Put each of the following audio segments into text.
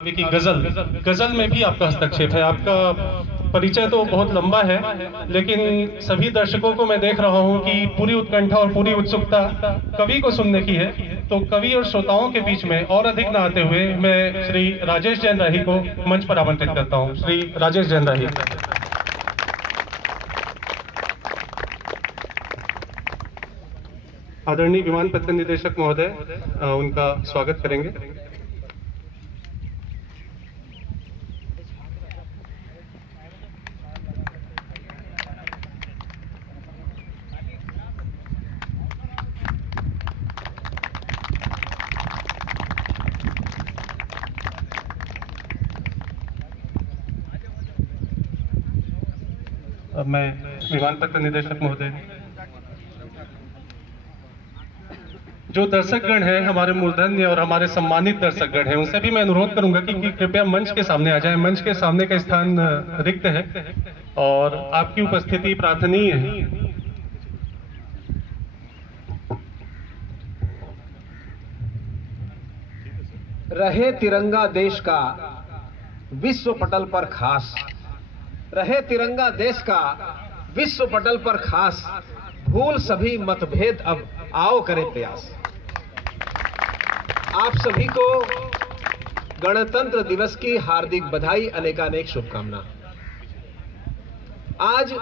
की गजल में भी आपका हस्तक्षेप है। आपका परिचय तो बहुत लंबा है, लेकिन सभी दर्शकों को मैं देख रहा हूं कि पूरी उत्कंठा और पूरी उत्सुकता कवि को सुनने की है। तो कवि और श्रोताओं के बीच में और अधिक न आते हुए मैं श्री राजेश जैन राही को मंच पर आमंत्रित करता हूं। श्री राजेश जैन राही। आदरणीय विमान पत्र निदेशक महोदय उनका स्वागत करेंगे। अब मैं विमान पत्र निदेशक महोदय, जो दर्शकगण हैं, हमारे मूर्धन्य और हमारे सम्मानित दर्शकगण हैं, उनसे भी मैं अनुरोध करूंगा कि कृपया मंच के सामने आ जाएं। मंच के सामने का स्थान रिक्त है और आपकी उपस्थिति प्रार्थनीय है। रहे तिरंगा देश का विश्व पटल पर खास, रहे तिरंगा देश का विश्व पटल पर खास, भूल सभी मतभेद अब आओ करें प्रयास। आप सभी को गणतंत्र दिवस की हार्दिक बधाई, अनेकानेक शुभकामना। आज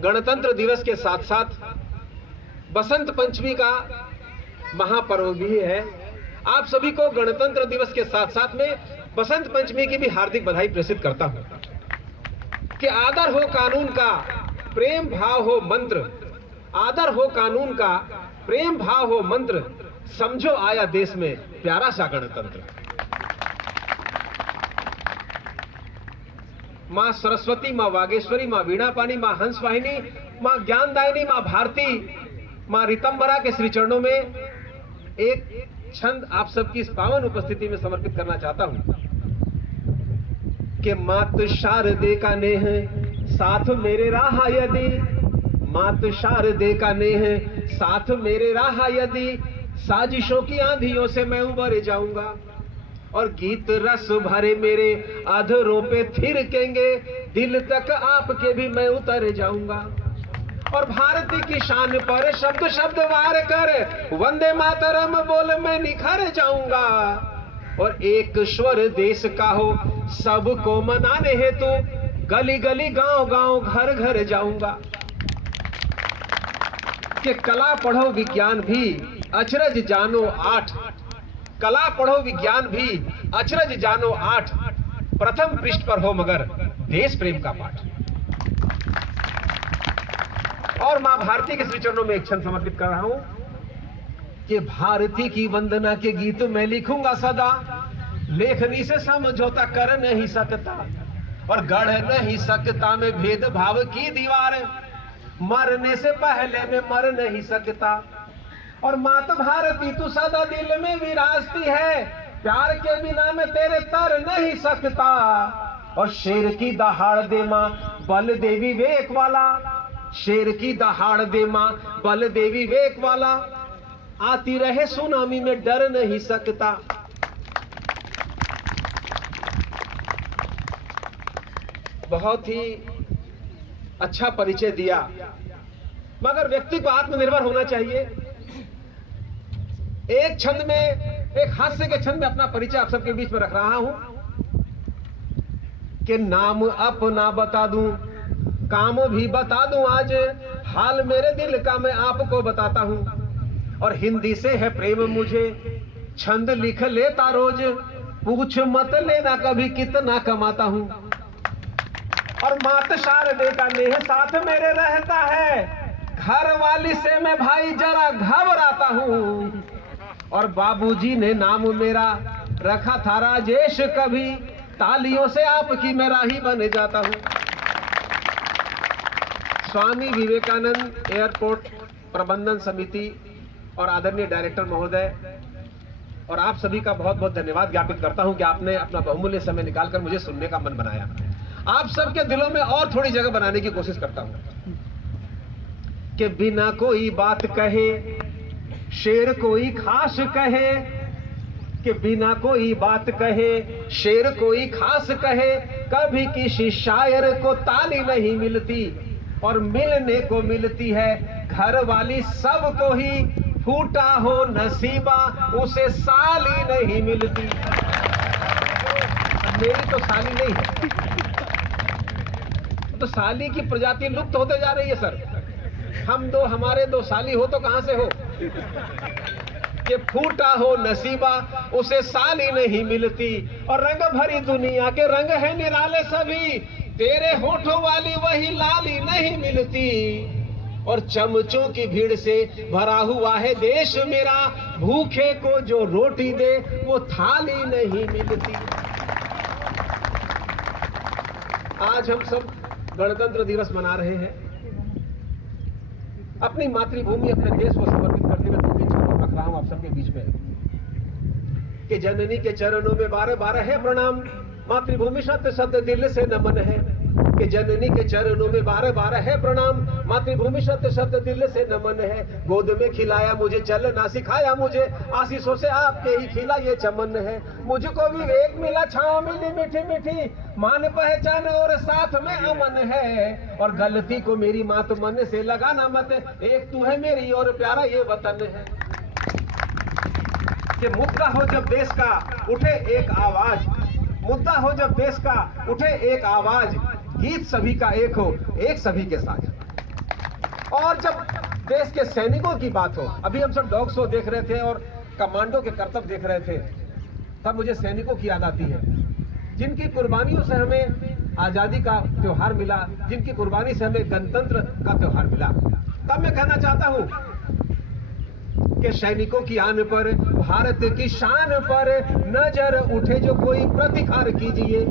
गणतंत्र दिवस के साथ साथ बसंत पंचमी का महापर्व भी है। आप सभी को गणतंत्र दिवस के साथ साथ में बसंत पंचमी की भी हार्दिक बधाई प्रेषित करता हूं कि आदर हो कानून का, प्रेम भाव हो मंत्र, आदर हो कानून का, प्रेम भाव हो मंत्र, समझो आया देश में प्यारा सा गणतंत्र। मां सरस्वती, मां वागेश्वरी, मां वीणापानी, मां हंसवाहिनी, मां ज्ञानदायिनी, मां भारती, मां रितंबरा के श्री चरणों में एक छंद आप सबकी इस पावन उपस्थिति में समर्पित करना चाहता हूं कि मात शारदे का नेह साथ मेरे रहा यदि, मात शारदे का नेह साथ मेरे रहा यदि, साजिशों की आंधियों से मैं उबर जाऊंगा और गीत रस भरे मेरे अधरों पे थिरकेंगे, दिल तक आपके भी मैं उतर जाऊंगा और भारती की शान पर शब्द शब्द वार कर वंदे मातरम बोल मैं निखर जाऊंगा और एक स्वर देश का हो सबको मनाने हेतु गली गली गांव गांव घर घर जाऊंगा कि कला पढ़ो विज्ञान भी अचरज जानो आठ, कला पढ़ो विज्ञान भी अचरज जानो आठ, प्रथम पृष्ठ पर हो मगर देश प्रेम का पाठ। और मां भारती के श्री चरणों में एक छंद समर्पित कर रहा हूं कि भारती की वंदना के गीत मैं लिखूंगा सदा, लेखनी से समझौता कर नहीं सकता और गढ़ नहीं सकता मैं भेदभाव की दीवार, मरने से पहले मैं मर नहीं सकता और मात भारती तू सदा दिल में विराजती है, प्यार के बिना मैं तेरे तर नहीं सकता और शेर की दहाड़ दे मां बल देवी विवेक वाला, शेर की दहाड़ दे मां बल देवी विवेक वाला, आती रहे सुनामी में डर नहीं सकता। बहुत ही अच्छा परिचय दिया, मगर व्यक्ति को आत्मनिर्भर होना चाहिए। एक छंद में, एक हास्य के छंद में अपना परिचय आप सबके बीच में रख रहा हूं कि नाम अपना बता दूं, काम भी बता दूं, आज हाल मेरे दिल का मैं आपको बताता हूं और हिंदी से है प्रेम मुझे, छंद लिख लेता रोज, पूछ मत लेना कभी कितना कमाता हूं और मात शारदे का नेह साथ मेरे रहता है, घर वाली से मैं भाई जरा घबराता हूं और बाबूजी ने नाम मेरा रखा था राजेश, कभी तालियों से आपकी मैं राही बन जाता हूं। स्वामी विवेकानंद एयरपोर्ट प्रबंधन समिति और आदरणीय डायरेक्टर महोदय और आप सभी का बहुत बहुत धन्यवाद ज्ञापित करता हूं कि आपने अपना बहुमूल्य समय निकालकर मुझे सुनने का मन बनाया। आप सबके दिलों में और थोड़ी जगह बनाने की कोशिश करता हूं कि बिना कोई बात कहे शेर कोई खास कहे, कि बिना कोई बात कहे शेर कोई खास कहे, कभी किसी शायर को ताली नहीं मिलती और मिलने को मिलती है घर वाली सबको ही। फूटा हो नसीबा उसे साली नहीं मिलती। मेरी तो साली नहीं है, तो साली की प्रजाति लुप्त होते जा रही है सर। हम दो हमारे दो साली हो तो कहां से हो कि फूटा हो नसीबा उसे साली नहीं मिलती। और रंग भरी दुनिया के रंग है निराले सभी, तेरे होठों वाली वही लाली नहीं मिलती। और चमचों की भीड़ से भरा हुआ है देश मेरा, भूखे को जो रोटी दे वो थाली नहीं मिलती। आज हम सब गणतंत्र दिवस मना रहे हैं। अपनी मातृभूमि अपने देश को समर्पित करते हुए दो तीन शब्द रख रहा हूं आप सबके बीच में कि जननी के चरणों में बारह बारह है प्रणाम, मातृभूमि सत्य सत्य दिल से नमन है। कि जननी के चरणों में बारह बारह है प्रणाम, मातृभूमि सत्य सत्य दिल से नमन है। गोद में खिलाया मुझे चलना सिखाया मुझे, आशीषों से आपके ही खिला ये चमन है। मुझको विवेक मिला छांव मिली मीठी मीठी, मान पहचान और साथ में अमन है। और गलती को मेरी मात मन से लगाना मत, एक तू है मेरी और प्यारा ये वतन है। कि मुद्दा हो जब देश का उठे एक आवाज, मुद्दा हो जब देश का उठे एक आवाज, गीत सभी का एक हो एक सभी के साथ। और जब देश के सैनिकों की बात हो, अभी हम सब डॉग शो देख रहे थे और कमांडो के करतब देख रहे थे, तब मुझे सैनिकों की याद आती है जिनकी कुर्बानियों से हमें आजादी का त्योहार मिला, जिनकी कुर्बानी से हमें गणतंत्र का त्योहार मिला। तब मैं कहना चाहता हूं कि सैनिकों की आन पर, भारत की शान पर नजर उठे जो कोई प्रतिकार कीजिए।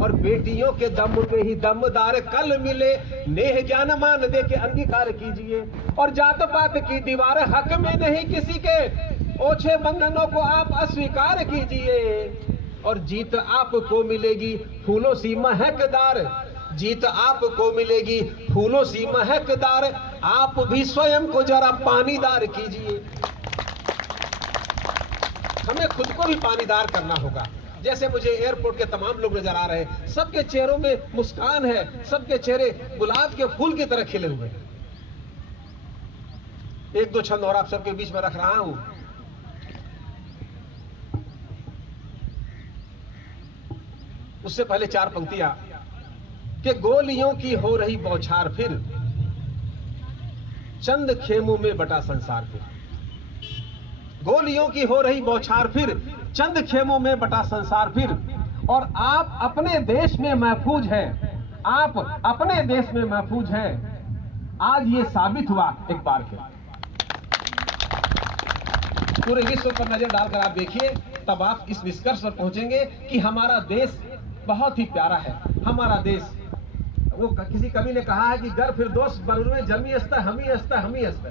और बेटियों के दम पे ही दमदार कल मिले, नेह ज्ञान मान दे के अंगीकार कीजिए। और जात पात की दीवार हक में नहीं किसी के, ओछे बंधनों को आप अस्वीकार कीजिए। और जीत आपको मिलेगी फूलों सी महकदार, जीत आपको मिलेगी फूलों सी महकदार, आप भी स्वयं को जरा पानीदार कीजिए। हमें खुद को भी पानीदार करना होगा। जैसे मुझे एयरपोर्ट के तमाम लोग नजर आ रहे हैं, सबके चेहरों में मुस्कान है, सबके चेहरे गुलाब के फूल की तरह खिले हुए हैं। एक दो छंद और आप सबके बीच में रख रहा हूं। उससे पहले चार पंक्तियां कि गोलियों की हो रही बौछार फिर, चंद खेमों में बटा संसार फिर। गोलियों की हो रही बौछार फिर, चंद खेमों में बटा संसार फिर। और आप अपने देश में महफूज हैं, आप अपने देश में महफूज हैं, आज ये साबित हुआ एक बार फिर। पूरे विश्व पर नजर डालकर आप देखिए, तब आप इस निष्कर्ष पर पहुंचेंगे कि हमारा देश बहुत ही प्यारा है। हमारा देश, वो किसी कवि ने कहा है कि घर फिर दोस्त बरुए जमी अस्ता हम ही अस्ता हम ही अस्ता।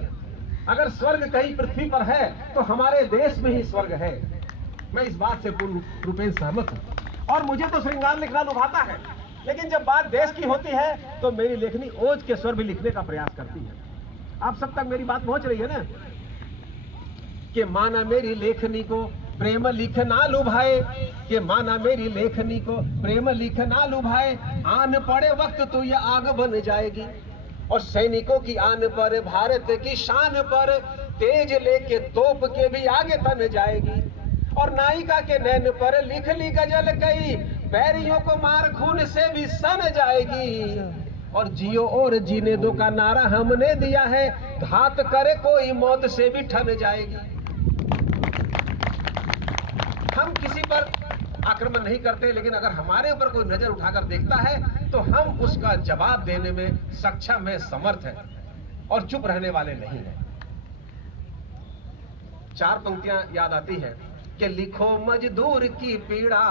अगर स्वर्ग कहीं पृथ्वी पर है तो हमारे देश में ही स्वर्ग है। मैं इस बात से पूर्ण रूपेण सहमत हूं। और मुझे तो श्रृंगार लिखना लुभाता है, लेकिन जब बात देश की होती है तो मेरी लेखनी ओज के स्वर भी लिखने का प्रयास करती है। आप सब तक मेरी बात पहुंच रही है ना? कि माना मेरी लेखनी को प्रेम लिखना लुभाए, कि माना मेरी लेखनी को प्रेम लिखना लुभाए। आन पड़े वक्त तो ये आग बन जाएगी। और सैनिकों की आन पर, भारत की शान पर, तेज लेके तोप के भी आगे तन जाएगी। और नायिका के नैन पर लिख ली गजल कई, बैरियों को मार खून से भी सन जाएगी। और जियो और जीने दो का नारा हमने दिया है, घात करे कोई मौत से भी ठन जाएगी। हम किसी पर आक्रमण नहीं करते, लेकिन अगर हमारे ऊपर कोई नजर उठाकर देखता है तो हम उसका जवाब देने में सक्षम है, समर्थ है और चुप रहने वाले नहीं है। चार पंक्तियां याद आती है कि लिखो मजदूर की पीड़ा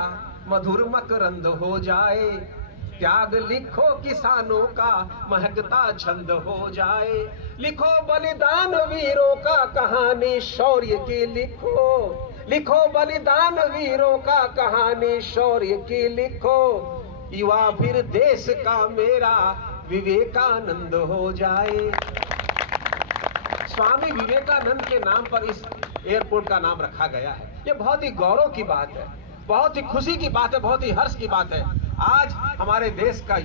मधुर मकरंद हो जाए, त्याग लिखो किसानों का महकता छंद हो जाए। लिखो बलिदान वीरों का कहानी शौर्य की लिखो, लिखो बलिदान वीरों का कहानी शौर्य की लिखो। युवा फिर देश का मेरा विवेकानंद हो जाए। स्वामी विवेकानंद के नाम पर इस एयरपोर्ट का नाम रखा गया है। ये बहुत ही गौरव की बात है, बहुत ही खुशी की बात है, बहुत ही हर्ष की बात है। आज हमारे देश का